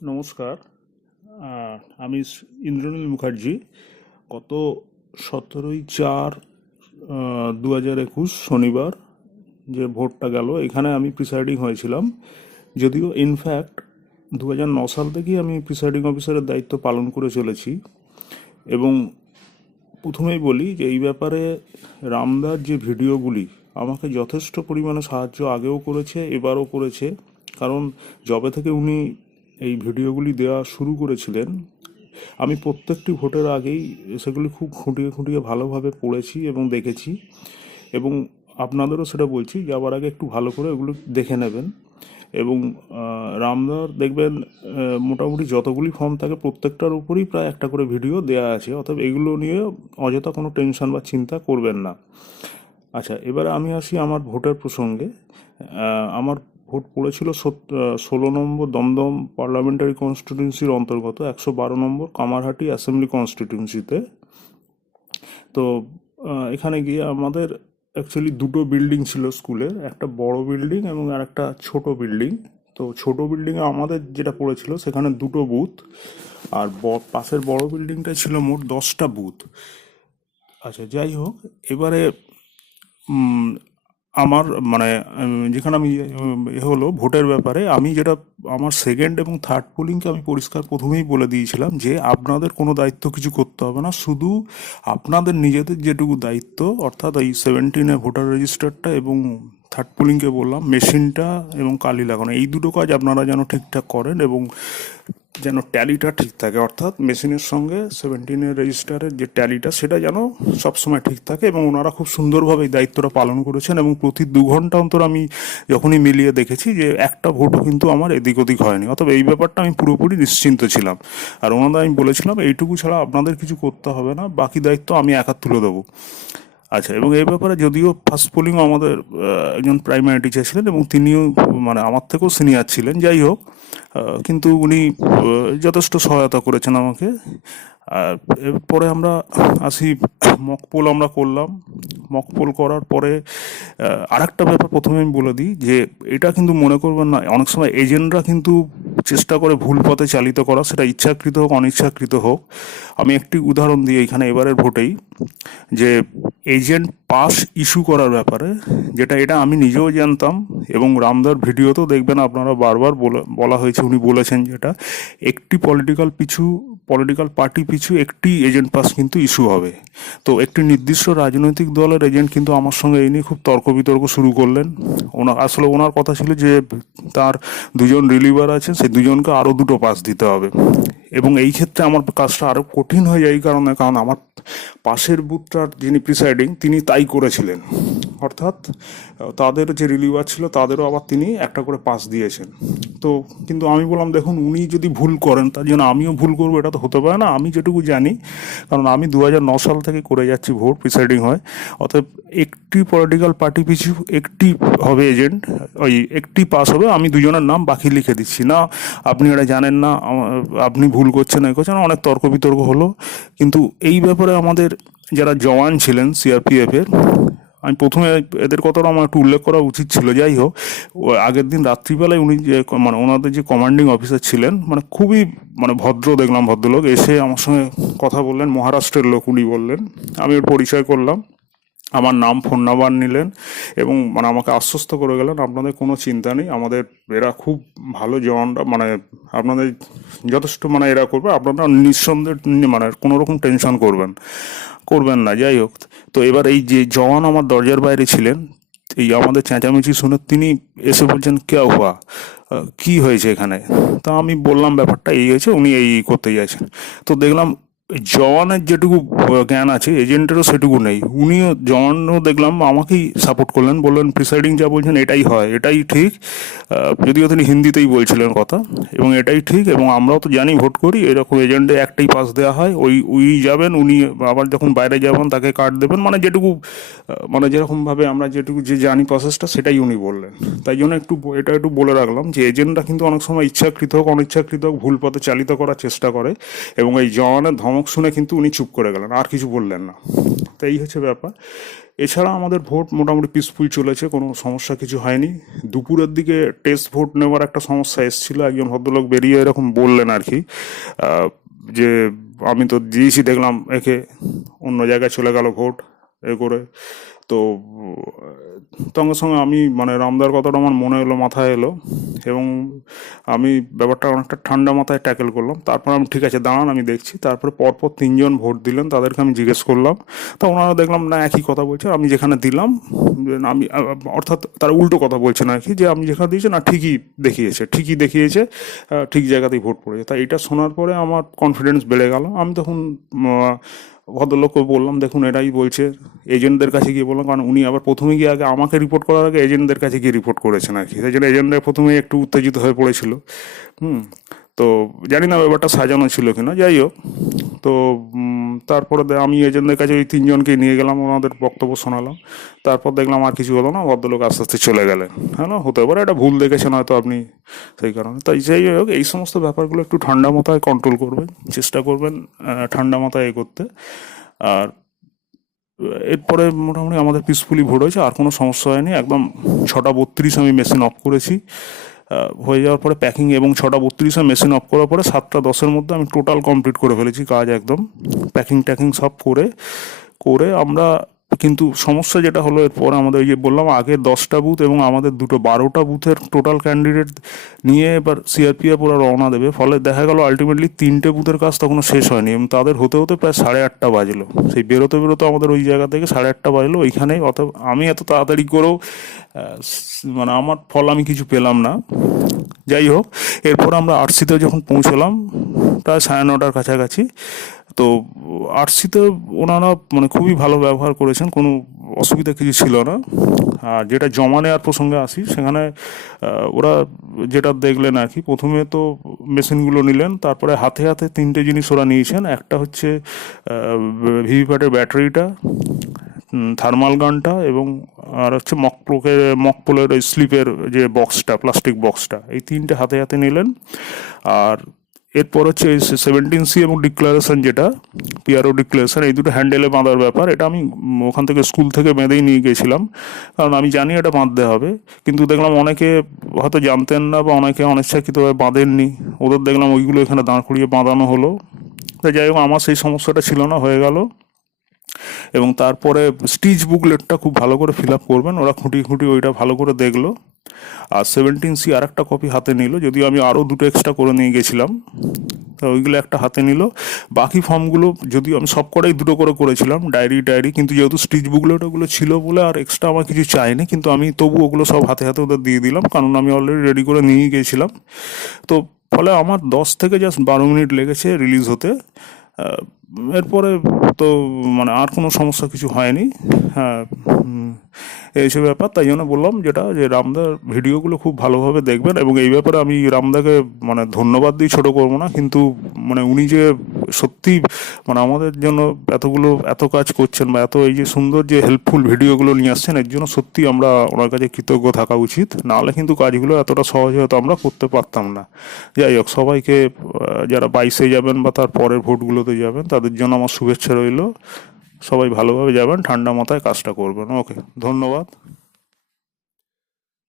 নমস্কার। আমি ইন্দ্রনীল মুখার্জি। গত 17/4 2021 শনিবার যে ভোটটা গেল, এখানে আমি প্রিসাইডিং হয়েছিলাম। যদিও ইনফ্যাক্ট 2009 সাল থেকেই আমি প্রিসাইডিং অফিসারের দায়িত্ব পালন করে চলেছি। এবং প্রথমেই বলি যে এই ব্যাপারে রামদার যে ভিডিওগুলি আমাকে যথেষ্ট পরিমাণে সাহায্য আগেও করেছে, এবারও করেছে। কারণ যবে থেকে উনি এই ভিডিওগুলি দেওয়া শুরু করেছিলেন, আমি প্রত্যেকটি ভোটের আগেই সেগুলি খুব খুঁটিয়ে খুঁটিয়ে ভালোভাবে পড়েছি এবং দেখেছি। এবং আপনাদেরও সেটা বলছি, যাওয়ার আগে একটু ভালো করে ওগুলো দেখে নেবেন। এবং রামদার দেখবেন মোটামুটি যতগুলি ফর্ম থাকে প্রত্যেকটার উপরই প্রায় একটা করে ভিডিও দেওয়া আছে, অতএব এগুলো নিয়ে অযথা কোনো টেনশন বা চিন্তা করবেন না। আচ্ছা, এবারে আমি আসি আমার ভোটের প্রসঙ্গে। আমার ভোট পড়েছিল 16 নম্বর দমদম পার্লামেন্টারি কনস্টিটিউন্সির অন্তর্গত 112 নম্বর কামারহাটি অ্যাসেম্বলি কনস্টিটিউন্সিতে। তো এখানে গিয়ে আমাদের অ্যাকচুয়ালি দুটো বিল্ডিং ছিল স্কুলের, একটা বড় বিল্ডিং এবং আর একটা ছোট বিল্ডিং। তো ছোট বিল্ডিংয়ে আমাদের যেটা পড়েছিল সেখানে দুটো বুথ, আর পাশের বড় বিল্ডিংটায় ছিল মোট 10টা বুথ। আচ্ছা, যাই হোক, এবারে উম, আমার মানে যেখানে আমি হলো ভোটের ব্যাপারে, আমি যেটা আমার সেকেন্ড এবং থার্ড পোলিংকে আমি পরিষ্কার প্রথমেই বলে দিয়েছিলাম যে আপনাদের কোনো দায়িত্ব কিছু করতে হবে না, শুধু আপনাদের নিজেদের যেটুকু দায়িত্ব, অর্থাৎ এই 17-এ ভোটার রেজিস্টারটা, এবং থার্ড পোলিংকে বললাম মেশিনটা এবং কালি লাগানো, এই দুটো কাজ আপনারা যেন ঠিকঠাক করেন এবং যেন ট্যালিটা ঠিক থাকে, অর্থাৎ মেশিনের সঙ্গে 17-এর রেজিস্টারের যে ট্যালিটা সেটা যেন সবসময় ঠিক থাকে। এবং ওনারা খুব সুন্দরভাবে এই দায়িত্বটা পালন করেছেন, এবং প্রতি 2 ঘন্টা অন্তর আমি যখনই মিলিয়ে দেখেছি যে একটা ভোটও কিন্তু আমার এদিক ওদিক হয়নি। অতএব এই ব্যাপারটা আমি পুরোপুরি নিশ্চিন্ত ছিলাম। আর ওনাদের আমি বলেছিলাম এইটুকু ছাড়া আপনাদের কিছু করতে হবে না, বাকি দায়িত্ব আমি একা তুলে দেবো। আচ্ছা, এবং এই ব্যাপারে যদিও ফার্স্ট পোলিং আমাদের একজন প্রাইমারি টিচার ছিলেন এবং তিনিও মানে আমার থেকেও সিনিয়র ছিলেন, যাই হোক, কিন্তু উনি যথেষ্ট সহায়তা করেছেন আমাকে। আর এরপরে আমরা আসি, মক পোল আমরা করলাম। মক পোল করার পরে আরেকটা ব্যাপার প্রথমে আমি বলে দিই যে এটা কিন্তু মনে করবেন না, অনেক সময় এজেন্টরা কিন্তু চেষ্টা করে ভুল পথে চালিত করা, সেটা ইচ্ছাকৃত হোক অনিচ্ছাকৃত হোক। আমি একটি উদাহরণ দিই এইখানে এবারের ভোটেই, যে এজেন্ট পাস ইস্যু করার ব্যাপারে, এটা আমি নিজেও জানতাম এবং রামদার ভিডিওতেও দেখবেন আপনারা বারবার বলা হয়েছে, উনি বলেছেন যেটা একটি পলিটিক্যাল পার্টি পিছু একটি এজেন্ট পাস কিন্তু ইস্যু হবে। তো একটি নির্দিষ্ট রাজনৈতিক দলের এজেন্ট কিন্তু আমার সঙ্গে এই নিয়ে খুব তর্ক বিতর্ক শুরু করলেন। ওনার কথা ছিল যে তার দুজন রিলিভার আছে, সেই দুজনকে আরও দুটো পাস দিতে হবে। এবং এই ক্ষেত্রে আমার কাজটা আরও কঠিন হয়ে যায়, কারণ আমার পাশের বুথটার যিনি প্রিসাইডিং তিনি তাই করেছিলেন, অর্থাৎ তাদের যে রিলিভার ছিল তাদেরও আবার তিনি একটা করে পাস দিয়েছেন। তো কিন্তু আমি বললাম, দেখুন, উনি যদি ভুল করেন তার জন্য আমিও ভুল করবো, এটা তো হতে পারে না। আমি যেটুকু জানি, কারণ আমি 2009 সাল থেকে করে যাচ্ছি ভোট, প্রিসাইডিং হয়, অতএব একটি পলিটিক্যাল পার্টি পিছু একটি হবে এজেন্ট, ওই একটি পাস হবে, আমি দুজনের নাম বাকি লিখে দিচ্ছি না, আপনি এটা জানেন না, আপনি ভুল করছেন, এই করছেন, অনেক তর্ক বিতর্ক হলো। কিন্তু এই ব্যাপারে আমাদের যারা জওয়ান ছিলেন সিআরপিএফের, আমি প্রথমে এদের কথাটা আমার একটু উল্লেখ করা উচিত ছিল, যাই হোক, আগের দিন রাত্রিবেলায় উনি যে মানে ওনাদের যে কমান্ডিং অফিসার ছিলেন, মানে খুবই মানে ভদ্র দেখলাম, ভদ্রলোক এসে আমার সঙ্গে কথা বললেন, মহারাষ্ট্রের লোক উনি বললেন। আমি ওর পরিচয় করলাম, আমার নাম ফোন নাম্বার নিলেন এবং মানে আমাকে আশ্বস্ত করে গেলেন আপনাদের কোনো চিন্তা নেই, আমাদের এরা খুব ভালো জওয়ানরা, মানে আপনাদের যথেষ্ট মানে এরা করবে, আপনারা নিঃসন্দেহে মানে কোনো রকম টেনশন করবেন না। যাই হোক, তো এবার এই যে জওয়ান আমার দরজার বাইরে ছিলেন, এই আমাদের চেঁচামেচি শুনে তিনি এসে বলছেন, কে হুয়া, কি হয়েছে এখানে? তা আমি বললাম ব্যাপারটা এই হয়েছে, উনি এই করতে চাইছেন। তো দেখলাম জওয়ানের যেটুকু জ্ঞান আছে এজেন্টেরও সেটুকু নেই। উনিও জওয়ানও দেখলাম আমাকেই সাপোর্ট করলেন, বললেন প্রিসাইডিং যা বলছেন এটাই হয়, এটাই ঠিক। যদিও তিনি হিন্দিতেই বলছিলেন কথা, এবং এটাই ঠিক, এবং আমরাও তো জানি ভোট করি, এরকম এজেন্টে একটাই পাস দেওয়া হয়, উনি যাবেন, উনি আবার যখন বাইরে যাবেন তাকে কার্ড দেবেন, মানে যেটুকু মানে যেরকমভাবে আমরা যেটুকু যে জানি প্রসেসটা, সেটাই উনি বললেন। তাই জন্য এটা একটু বলে রাখলাম যে এজেন্টরা কিন্তু অনেক সময় ইচ্ছাকৃত হোক অনিচ্ছাকৃত হোক ভুল পথে চালিত করার চেষ্টা করে, এবং এই জওয়ানের ধমক শুনে কিন্তু উনি চুপ করে গেলেন, আর কিছু বললেন না। তো এই হচ্ছে ব্যাপার। এছাড়া আমাদের ভোট মোটামুটি পিসফুল চলেছে, কোনো সমস্যা কিছু হয়নি। দুপুরের দিকে টেস্ট ভোট নেওয়ার একটা সমস্যা এসেছিল, একজন ভদ্রলোক বেরিয়ে এরকম বললেন আর কি, যে আমি তো দিয়েছি, দেখলাম একে অন্য জায়গায় চলে গেল ভোট এ করে। তো সঙ্গে সঙ্গে আমি মানে রামদার কথাটা আমার মনে এলো, মাথায় এলো, এবং আমি ব্যাপারটা অনেকটা ঠান্ডা মাথায় ট্যাকেল করলাম। তারপর আমি ঠিক আছে দাঁড়ান আমি দেখছি। তারপরে পরপর তিনজন ভোট দিলেন, তাদেরকে আমি জিজ্ঞেস করলাম। তা ওনারা দেখলাম না একই কথা বলছে, আমি যেখানে দিলাম আমি অর্থাৎ তারা উল্টো কথা বলছেন আর কি, যে আমি যেখানে দিয়েছি না ঠিকই দেখিয়েছে, ঠিক জায়গাতেই ভোট পড়েছে। তাই এটা শোনার পরে আমার কনফিডেন্স বেড়ে গেল। আমি তখন ভদ্রলোককে বললাম, দেখুন এটাই বলছে। এজেন্টদের কাছে গিয়ে বললাম, কারণ উনি আবার প্রথমে গিয়ে আগে আমাকে রিপোর্ট করার আগে এজেন্টদের কাছে গিয়ে রিপোর্ট করেছেন আর কি, সেই জন্য এজেন্টদের প্রথমেই একটু উত্তেজিত হয়ে পড়েছিল। হুম। তো জানি না ব্যাপারটা সাজানো ছিল কিনা, যাই হোক। তো তারপরে আমি এজেন্টদের কাছে ওই তিনজনকে নিয়ে গেলাম, ওনাদের বক্তব্য শোনালাম। তারপর দেখলাম আর কিছু হলো না, ভদ্রলোক আস্তে আস্তে চলে গেলেন। হ্যাঁ, না হতে পারে এটা ভুল দেখেছেন হয়তো আপনি, সেই কারণে। তাই যাই হোক, এই সমস্ত ব্যাপারগুলো একটু ঠান্ডা মাথায় কন্ট্রোল করবেন, চেষ্টা করবেন ঠান্ডা মাথায় এ করতে। আর এরপরে মোটামুটি আমাদের পিসফুলি ভোট হয়েছে, আর কোনো সমস্যা হয়নি। একদম 6:32 আমি মেশিন অফ করেছি, হয়ে যাওয়ার পরে প্যাকিং, এবং 6:32 মেশিন অফ করার পরে 7:10 মধ্যে আমি টোটাল কমপ্লিট করে ফেলেছি কাজ, একদম প্যাকিং ট্যাকিং সব করে করে আমরা। কিন্তু সমস্যা যেটা হলো এরপর, আমাদের ওই যে বললাম আগে 10টা বুথ এবং আমাদের দুটো 12টা বুথের টোটাল ক্যান্ডিডেট নিয়ে এবার সিআরপিএফ ওরা রওনা দেবে। ফলে দেখা গেল আলটিমেটলি 3টে বুথের কাজ তখনও শেষ হয়নি, এবং তাদের হতে হতে প্রায় 8:30 বাজলো। সেই বেরোতে বেরোতে আমাদের ওই জায়গা থেকে 8:30 বাজলো ওইখানেই। অর্থাৎ আমি এত তাড়াতাড়ি করেও মানে আমার ফল আমি কিছু পেলাম না। যাই হোক, এরপর আমরা আরসিতে যখন পৌঁছলাম প্রায় 9:30 কাছাকাছি। তো আরসিতে ওনারা মানে খুবই ভালো ব্যবহার করেছেন, কোনো অসুবিধা কিছু ছিল না। আর যেটা জমা নেওয়ার প্রসঙ্গে আসি, সেখানে ওরা যেটা দেখলেন আর কি, প্রথমে তো মেশিনগুলো নিলেন, তারপরে হাতে হাতে 3টে জিনিস ওরা নিয়েছেন। একটা হচ্ছে ভিভিপ্যাটের ব্যাটারিটা, থার্মাল গানটা, এবং আর হচ্ছে মকপোলের ওই স্লিপের যে বক্সটা, প্লাস্টিক বক্সটা, এই 3টে হাতে হাতে নিলেন। আর এরপর হচ্ছে 17C এবং ডিক্লারেশন, যেটা পিআরও ডিক্লারেশন, এই দুটো হ্যান্ডেলে বাঁধার ব্যাপার। এটা আমি ওখান থেকে স্কুল থেকে বেঁধেই নিয়ে গেছিলাম, কারণ আমি জানি এটা বাঁধতে হবে। কিন্তু দেখলাম অনেকে হয়তো জানতেন না, বা অনেকে অনিচ্ছাকৃতভাবে বাঁধেননি, ওদের দেখলাম ওইগুলো এখানে দাঁড় করিয়ে বাঁধানো হলো। তো যাই হোক, আমার সেই সমস্যাটা ছিল না, হয়ে গেল। এবং তারপরে স্টিচ বুকলেটটা খুব ভালো করে ফিল আপ করবেন, ওরা খুঁটি খুঁটি ওইটা ভালো করে দেখলো। আর 17C আর একটা কপি হাতে নিল, যদিও আমি আরও দুটো এক্সট্রা করে নিয়ে গেছিলাম, তো ওইগুলো একটা হাতে নিল। বাকি ফর্মগুলো যদিও আমি সব কটাই দুটো করে করেছিলাম, ডায়েরি, কিন্তু যেহেতু স্টিচ বুকলেট ওগুলো ছিল বলে আর এক্সট্রা আমার কিছু চাইনি, কিন্তু আমি তবু ওগুলো সব হাতে হাতে ওদের দিয়ে দিলাম, কারণ আমি অলরেডি রেডি করে নিয়ে গিয়েছিলাম। তো ফলে আমার 10 থেকে জাস্ট 12 মিনিট লেগেছে রিলিজ হতে। এরপরে তো মানে আর কোনো সমস্যা কিছু হয়নি। হ্যাঁ, এইসব ব্যাপার। তাই জন্য বললাম যেটা, যে রামদার ভিডিওগুলো খুব ভালোভাবে দেখবেন, এবং এই ব্যাপারে আমি রামদাকে মানে ধন্যবাদ দিই, ছোটো করবো না, কিন্তু মানে উনি যে সত্যি মানে আমাদের জন্য এত কাজ করছেন, বা এত এই যে সুন্দর যে হেল্পফুল ভিডিওগুলো নিয়ে আসছেন, এর জন্য সত্যি আমরা ওনার কাছে কৃতজ্ঞ থাকা উচিত। নাহলে কিন্তু কাজগুলো এতটা সহজে হয়তো আমরা করতে পারতাম না। যাই হোক, সবাইকে যারা 22-এ যাবেন বা তার পরের ভোটগুলোতে যাবেন, তাদের জন্য আমার শুভেচ্ছা রইল। সবাই ভালোভাবে যাবেন, ঠান্ডা মাথায় কাজটা করবেন। ওকে, ধন্যবাদ।